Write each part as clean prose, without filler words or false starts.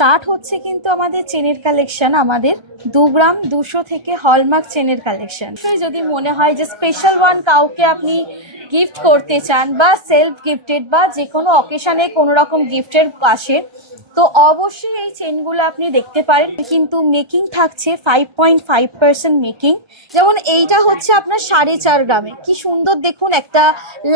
Start হচ্ছে কিন্তু আমাদের চেনের কালেকশন আমাদের 2 গ্রাম 200 থেকে হলমার্ক চেনের কালেকশন। যদি মনে হয় যে স্পেশাল ওয়ান কাউকে আপনি গিফট করতে চান বা সেলফ গিফটেড বা যে কোনো অকেশনে কোনো রকম গিফটের পাশে, তো অবশ্যই এই চেনগুলো আপনি দেখতে পারেন। কিন্তু মেকিং থাকছে 5.5% মেকিং। যেমন এইটা হচ্ছে আপনার 4.5 গ্রামে, কি সুন্দর দেখুন, একটা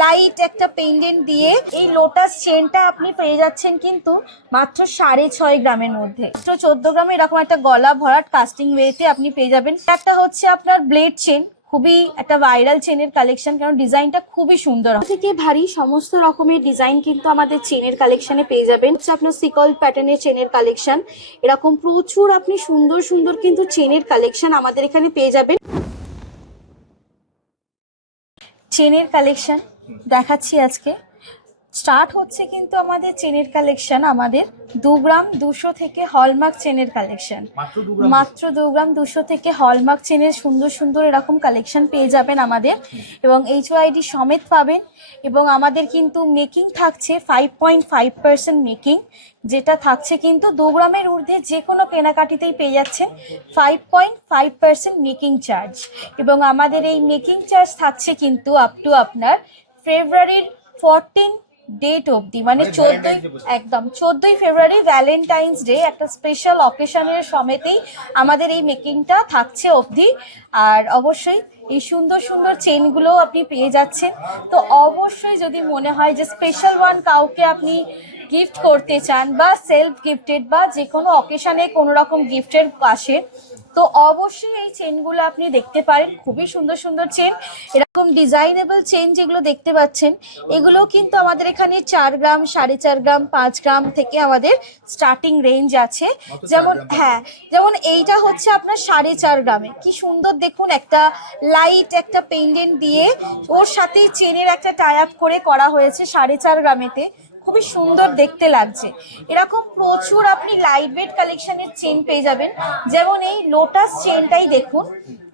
লাইট একটা পেন্ডেন্ট দিয়ে এই লোটাস চেনটা আপনি পেয়ে যাচ্ছেন কিন্তু মাত্র 6.5 গ্রামের মধ্যে। মাত্র 14 গ্রামে এরকম একটা গলা ভরাট কাস্টিং ওয়েতে আপনি পেয়ে যাবেন। একটা হচ্ছে আপনার ব্লেড চেন, খুবই একটা ভাইরাল চেনের কালেকশন, কারণ ডিজাইনটা খুবই সুন্দর। থেকে ভারী সমস্ত রকমের ডিজাইন কিন্তু আমাদের চেনের কালেকশনে পেয়ে যাবেন। হচ্ছে আপনার সিকল প্যাটার্নের চেনের কালেকশন, এরকম প্রচুর আপনি সুন্দর সুন্দর কিন্তু চেনের কালেকশন আমাদের এখানে পেয়ে যাবেন। চেনের কালেকশন দেখাচ্ছি আজকে। স্টার্ট হচ্ছে কিন্তু আমাদের চেনের কালেকশন আমাদের 2 গ্রাম 200 থেকে হলমার্ক চেনের কালেকশন। মাত্র 2 গ্রাম 200 থেকে হলমার্ক চেনের সুন্দর সুন্দর এরকম কালেকশন পেয়ে যাবেন আমাদের, এবং HYD সমেত পাবেন। এবং আমাদের কিন্তু মেকিং থাকছে 5.5% মেকিং, যেটা থাকছে কিন্তু 2 গ্রামের ঊর্ধ্বে যে কোনো কেনাকাটিতেই পেয়ে যাচ্ছেন 5.5% মেকিং চার্জ। এবং আমাদের এই মেকিং চার্জ থাকছে কিন্তু আপ টু আপনার ফেব্রুয়ারির 14 ডেট অবধি, মানে 14ই ফেব্রুয়ারি ভ্যালেন্টাইন্স ডে, একটা স্পেশাল অকেশনের সমেতেই আমাদের এই মেকিংটা থাকছে অবধি। আর অবশ্যই এই সুন্দর সুন্দর চেনগুলো আপনি পেয়ে যাচ্ছেন। তো অবশ্যই যদি মনে হয় যে স্পেশাল ওয়ান কাউকে আপনি গিফট করতে চান বা সেলফ গিফটেড বা যে কোনো অকেশনে কোনো রকম গিফটের পাশে, তো অবশ্যই এই চেনগুলো আপনি দেখতে পারেন। খুবই সুন্দর সুন্দর চেন, এরকম ডিজাইনেবল চেন যেগুলো দেখতে পাচ্ছেন, এগুলো কিন্তু আমাদের এখানে 4 গ্রাম 4.5 গ্রাম 5 গ্রাম থেকে আমাদের স্টার্টিং রেঞ্জ আছে। যেমন এইটা হচ্ছে আপনার 4.5 গ্রামে, কি সুন্দর দেখুন, একটা লাইট একটা পেন্ডেন্ট দিয়ে ওর সাথে চেনের একটা টাই আপ করে করা হয়েছে 4.5 গ্রামেতে, খুবই সুন্দর দেখতে লাগছে। এরকম প্রচুর আপনি লাইট ওয়েট কালেকশনের চেন পেয়ে যাবেন। যেমন এই লোটাস চেনটাই দেখুন,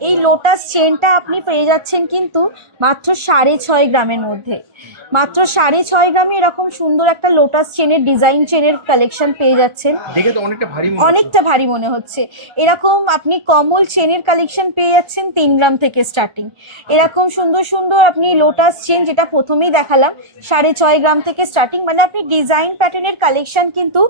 এই লোটাস চেনটা আপনি পেয়ে যাচ্ছেন কিন্তু মাত্র 6.5 গ্রামের মধ্যে। মাত্র 6.5 গ্রামে এরকম সুন্দর একটা লোটাস চেনের ডিজাইন চেনের কালেকশন পেয়ে যাচ্ছেন। দেখে তো অনেকটা ভারী মনে হচ্ছে। এরকম আপনি কমল চেনের কালেকশন পেয়ে যাচ্ছেন 3 গ্রাম থেকে স্টার্টিং। এরকম সুন্দর সুন্দর আপনি লোটাস চেন, যেটা প্রথমেই দেখালাম, 6.5 গ্রাম থেকে স্টার্টিং। মানে আপনি ডিজাইন প্যাটার্নের কালেকশন কিন্তু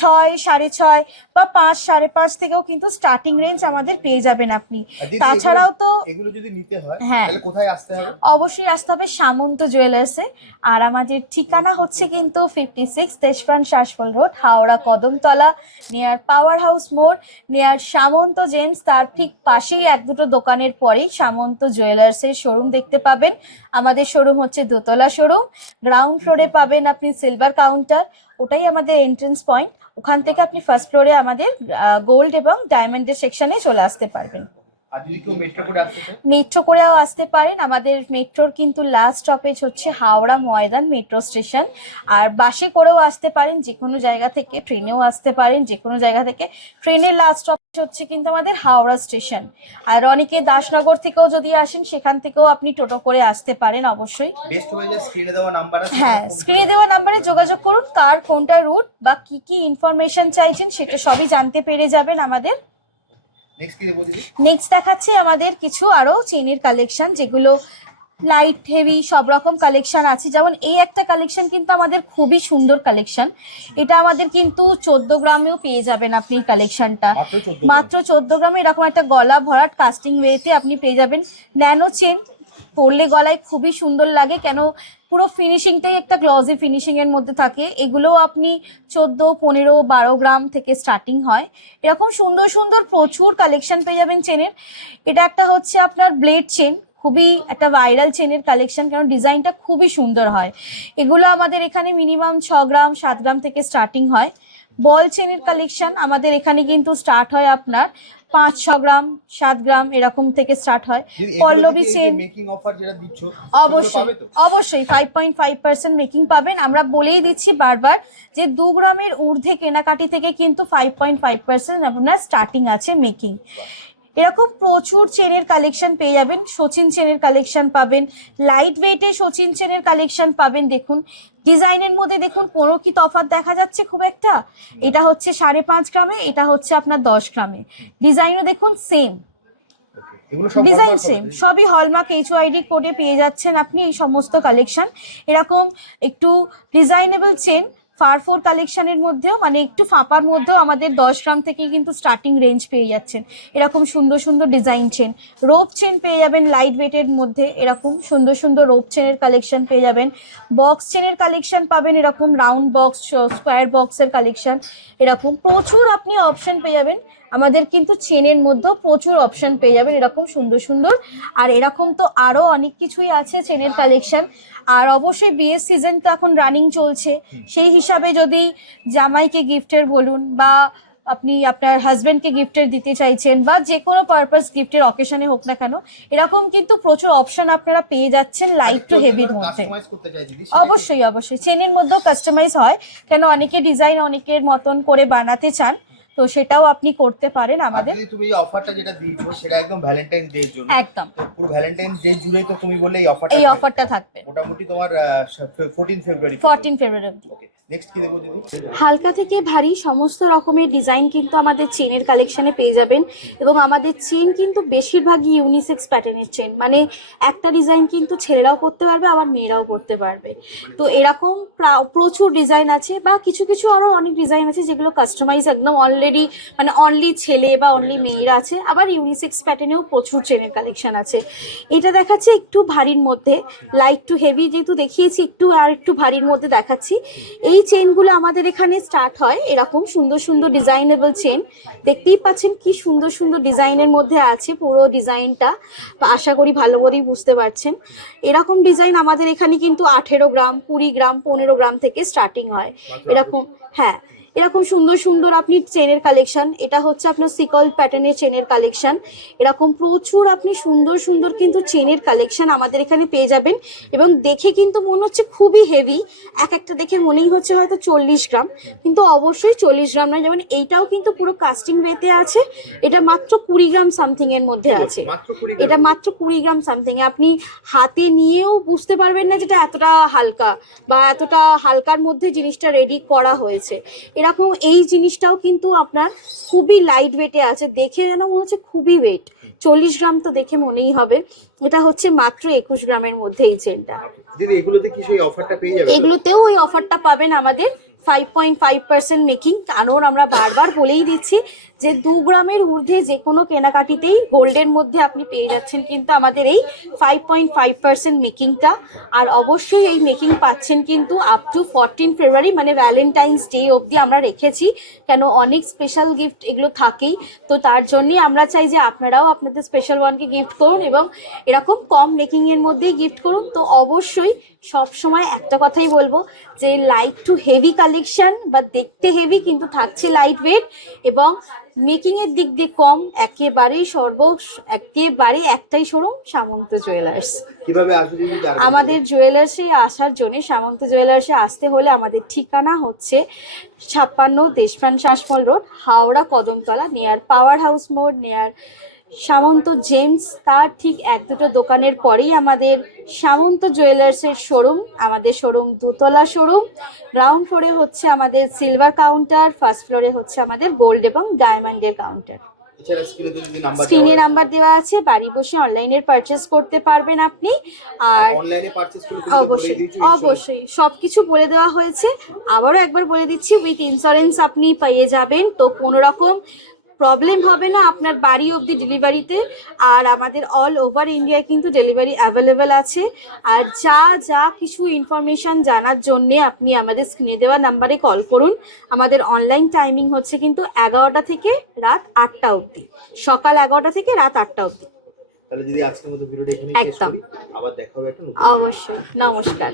6, 6.5 বা 5, 5.5 থেকেও কিন্তু স্টার্টিং রেঞ্জ আমাদের পেয়ে যাবেন আপনি। তাছাড়াও তো এগুলো যদি নিতে হয় তাহলে কোথায় আসতে হবে? অবশ্যই আসতে হবে সামন্ত জুয়েলার্সে। আর আমাদের ঠিকানা হচ্ছে কিন্তু 56 তেজপান শাসফল road, Howrah Kadamtala, near power house মোড়, নিয়ার সামন্ত জেমস। তার ঠিক পাশেই এক দুটো দোকানের পরেই সামন্ত জুয়েলার্সের শোরুম দেখতে পাবেন। আমাদের শোরুম হচ্ছে দোতলা শোরুম, গ্রাউন্ড ফ্লোরে পাবেন আপনি সিলভার কাউন্টার, ওটাই আমাদের এন্ট্রেন্স পয়েন্ট। ওখান থেকে আপনি ফার্স্ট ফ্লোরে আমাদের গোল্ড এবং ডায়মন্ডের সেকশনে চলে আসতে পারবেন। মেট্রো করেও আসতে পারেন। আমাদের মেট্রোর কিন্তু লাস্ট স্টপেজ হচ্ছে হাওড়া ময়দান মেট্রো স্টেশন। আর বাসে করেও আসতে পারেন যে কোনো জায়গা থেকে, ট্রেনেও আসতে পারেন যে কোনো জায়গা থেকে। ট্রেনের লাস্ট স্টপেজ হচ্ছে কিন্তু আমাদের হাওড়া স্টেশন। আর অনেকে দাসনগর থেকেও যদি আসেন, সেখান থেকেও আপনি টোটো করে আসতে পারেন। অবশ্যই স্ক্রিনে দেওয়া নাম্বারে যোগাযোগ করুন। কার কোনটা রুট বা কি কি ইনফরমেশন চাইছেন সেটা সবই জানতে পেরে যাবেন আমাদের। নেক্সট দেখাচ্ছে আমাদের কিছু আরো চেনের কালেকশন, যেগুলো লাইট হেভি সব রকম কালেকশন আছে। যেমন এই একটা কালেকশন কিন্তু আমাদের খুবই সুন্দর কালেকশন, এটা আমাদের কিন্তু 14 গ্রামেও পেয়ে যাবেন আপনি। কালেকশনটা মাত্র 14 গ্রামে এরকম একটা গলা ভরাট কাস্টিং ওয়েতে আপনি পেয়ে যাবেন। ন্যানো চেন পরলে গলায় খুবই সুন্দর লাগে, কেন পুরো ফিনিশিংটাই একটা গ্লসি ফিনিশিং এর মধ্যে থাকে। এগুলো আপনি 14, 15, 12 গ্রাম থেকে স্টার্টিং হয়। এরকম সুন্দর সুন্দর প্রচুর কালেকশন পেয়ে যাবেন চেনের। এটা একটা হচ্ছে আপনার ব্লেড চেন, খুবই একটা ভাইরাল চেনের কালেকশন, কারণ ডিজাইনটা খুবই সুন্দর হয়। এগুলো আমাদের এখানে মিনিমাম 6 গ্রাম 7 গ্রাম থেকে স্টার্টিং হয়। বল চেনের কালেকশন আমাদের এখানে কিন্তু স্টার্ট হয় আপনার 5-6 গ্রাম 7 গ্রাম এরকম থেকে স্টার্ট হয়। পল্লবী চেন অবশ্যই 5.5% মেকিং পাবেন। আমরা বলেই দিচ্ছি বারবার যে 2 গ্রামের ঊর্ধ্বে কেনাকাটি থেকে কিন্তু 5.5% আপনার স্টার্টিং আছে মেকিং। এরকম প্রচুর চেনের কালেকশন পেয়ে যাবেন। সচিন চেনের কালেকশন পাবেন, লাইট ওয়েটে সচিন চেনের কালেকশন পাবেন। দেখুন ডিজাইনের মধ্যে দেখুন কোনো কি তফাৎ দেখা যাচ্ছে খুব একটা? এটা হচ্ছে 5.5 গ্রামে, এটা হচ্ছে আপনার 10 গ্রামে। ডিজাইনও দেখুন সেম, ডিজাইন সেম, সবই হলমার্ক HYD কোডে পেয়ে যাচ্ছেন আপনি এই সমস্ত কালেকশন। এরকম একটু ডিজাইনেবল চেন ফার 4 কালেকশনের মধ্যেও, মানে একটু ফাঁপার মধ্যেও আমাদের 10 গ্রাম থেকে কিন্তু স্টার্টিং রেঞ্জ পেয়ে যাচ্ছেন। এরকম সুন্দর সুন্দর ডিজাইন চেন, রোপ চেন পেয়ে যাবেন লাইট ওয়েটের মধ্যে, এরকম সুন্দর সুন্দর রোপ চেনের কালেকশন পেয়ে যাবেন। বক্স চেনের কালেকশন পাবেন, এরকম রাউন্ড বক্স, স্কোয়ার বক্সের কালেকশন, এরকম প্রচুর আপনি অপশন পেয়ে যাবেন। আমাদের কিন্তু চেনের মধ্যেও প্রচুর অপশন পেয়ে যাবেন এরকম সুন্দর সুন্দর। আর এরকম তো আরো অনেক কিছুই আছে চেনের কালেকশন। আর অবশ্যই বিয়ের সিজন তো এখন রানিং চলছে, সেই হিসাবে যদি জামাইকে গিফটের বলুন, বা আপনি আপনার হাজবেন্ডকে গিফটের দিতে চাইছেন, বা যে কোনো পারপাস গিফটের অকেশনে হোক না কেন, এরকম কিন্তু প্রচুর অপশন আপনারা পেয়ে যাচ্ছেন লাইট টু হেভির মধ্যে। অবশ্যই অবশ্যই চেনের মধ্যেও কাস্টমাইজ হয়, কেন অনেকে ডিজাইন অনেকের মতন করে বানাতে চান, তো সেটাও আপনি করতে পারেন আমাদের। তুমি এই অফারটা যেটা দিয়েছো সেটা একদম ভ্যালেন্টাইন্স ডে এর জন্য, একদম তো পুরো ভ্যালেন্টাইন্স ডে জুড়েই তো তুমি বললে এই অফারটা থাকবে মোটামুটি তোমার 14 ফেব্রুয়ারি। ওকে, নেক্সট কি দেবো দিদি? হালকা থেকে ভারী সমস্ত রকমের ডিজাইন কিন্তু আমাদের চেনের কালেকশনে পেয়ে যাবেন। এবং আমাদের চেন কিন্তু বেশিরভাগই ইউনিসেক্স প্যাটার্নের চেন, মানে একটা ডিজাইন কিন্তু ছেলেরাও করতে পারবে আবার মেয়েরাও করতে পারবে। তো এরকম প্রচুর ডিজাইন আছে, বা কিছু কিছু আরও অনেক ডিজাইন আছে যেগুলো কাস্টমাইজ একদম অলরেডি, মানে অনলি ছেলে বা অনলি মেয়েরা আছে। আবার ইউনিসেক্স প্যাটার্নেও প্রচুর চেনের কালেকশন আছে। এটা দেখাচ্ছে একটু ভারীর মধ্যে, লাইট টু হেভি যেহেতু দেখিয়েছি, একটু আর একটু ভারীর মধ্যে দেখাচ্ছি। এই চেনগুলো আমাদের এখানে স্টার্ট হয় এরকম সুন্দর সুন্দর ডিজাইনেবল চেন, দেখতেই পাচ্ছেন কি সুন্দর সুন্দর ডিজাইনের মধ্যে আছে পুরো ডিজাইনটা, আশা করি ভালো করেই বুঝতে পারছেন। এরকম ডিজাইন আমাদের এখানে কিন্তু 18 গ্রাম, 20 গ্রাম, 15 গ্রাম থেকে স্টার্টিং হয় এরকম। হ্যাঁ, এরকম সুন্দর সুন্দর আপনি চেনের কালেকশন, এটা হচ্ছে আপনার সিকল প্যাটার্নের চেনের কালেকশন। এরকম প্রচুর আপনি সুন্দর সুন্দর কিন্তু চেনের কালেকশন আমাদের এখানে পেয়ে যাবেন। এবং দেখে কিন্তু মনে হচ্ছে খুবই হেভি, এক একটা দেখে মনেই হচ্ছে হয়তো 40 গ্রাম, কিন্তু অবশ্যই 40 গ্রাম নয়। যেমন এইটাও কিন্তু পুরো কাস্টিং ওয়েতে আছে, এটা মাত্র 20 গ্রাম সামথিং এর মধ্যে আছে। এটা মাত্র 20 গ্রাম সামথিং, আপনি হাতে নিয়েও বুঝতে পারবেন না যেটা এতটা হালকা, বা এতটা হালকার মধ্যে জিনিসটা রেডি করা হয়েছে। এরকম এই জিনিসটাও কিন্তু আপনার খুবই লাইট ওয়েটে আছে, দেখে যেন মনে হচ্ছে খুবই ওয়েট, 40 গ্রাম তো দেখে মনেই হবে। এটা হচ্ছে মাত্র 21 গ্রামের মধ্যে এই চেনটা। দিদি এগুলোতে কি সেই অফারটা পেয়ে যাবে? এগুলোতেও ওই অফারটা পাবেন আমাদের 5.5% মেকিং। কারণ আমরা বারবার বলেই দিচ্ছি যে 2 গ্রামের ঊর্ধ্বে যে কোনো কেনাকাটিতেই গোল্ডের মধ্যে আপনি পেয়ে যাচ্ছেন কিন্তু আমাদের এই 5.5% মেকিংটা। আর অবশ্যই এই মেকিং পাচ্ছেন কিন্তু আপ টু 14 ফেব্রুয়ারি, মানে ভ্যালেন্টাইন্স ডে অবধি আমরা রেখেছি, কেন অনেক স্পেশাল গিফট এগুলো থাকেই। তো তার জন্যই আমরা চাই যে আপনারাও আপনাদের স্পেশাল ওয়ানকে গিফট করুন এবং এরকম কম মেকিংয়ের মধ্যেই গিফট করুন। তো অবশ্যই সব সময় একটা কথাই বলবো যে লাইট টু হেভি কালেকশন, বা দেখতে হেভি কিন্তু থাকছে লাইট ওয়েট, এবং মেকিং এর দিক দিয়ে কম, একেবারেই একেবারে একটাই শোরুম, সামন্ত জুয়েলার্স। কিভাবে আসবে? আমাদের জুয়েলার্সে আসার জন্য, সামন্ত জুয়েলার্সে আসতে হলে আমাদের ঠিকানা হচ্ছে 56 Deshapran Sasmal road, Howrah Kadamtala, near power house মোড়, নিয়ার সামন্ত জেমস। তার ঠিক 1-2 দোকানের পরেই আমাদের সামন্ত জুয়েলার্সের শোরুম। আমাদের শোরুম দোতলা শোরুম, গ্রাউন্ড ফ্লোরে হচ্ছে আমাদের সিলভার কাউন্টার, ফার্স্ট ফ্লোরে হচ্ছে আমাদের গোল্ড এবং ডায়মন্ডের কাউন্টার। স্ক্রিনে নাম্বার দেওয়া আছে, বাড়ি বসে অনলাইনের পারচেস করতে পারবেন আপনি। আর অনলাইনে পারচেস করলে অবশ্যই সবকিছু বলে দেওয়া হয়েছে। আবারও একবার বলে দিচ্ছি, উইথ ইন্স্যুরেন্স আপনি পেয়ে যাবেন, তো কোনো রকম প্রবলেম হবে না আপনার বাড়ি অবধি ডেলিভারিতে। আর আমাদের অল ওভার ইন্ডিয়া কিন্তু ডেলিভারি অ্যাভেলেবেল আছে। আর যা কিছু ইনফরমেশান জানার জন্যে আপনি আমাদের স্ক্রিনে দেওয়া নাম্বারে কল করুন। আমাদের অনলাইন টাইমিং হচ্ছে কিন্তু 11টা থেকে রাত 8টা অবধি, সকাল 11টা থেকে রাত 8টা অবধি। তাহলে যদি আজকের মতো ভিডিওটা এখানে শেষ করি, আবার দেখা হবে একটা নতুন। অবশ্যই, নমস্কার।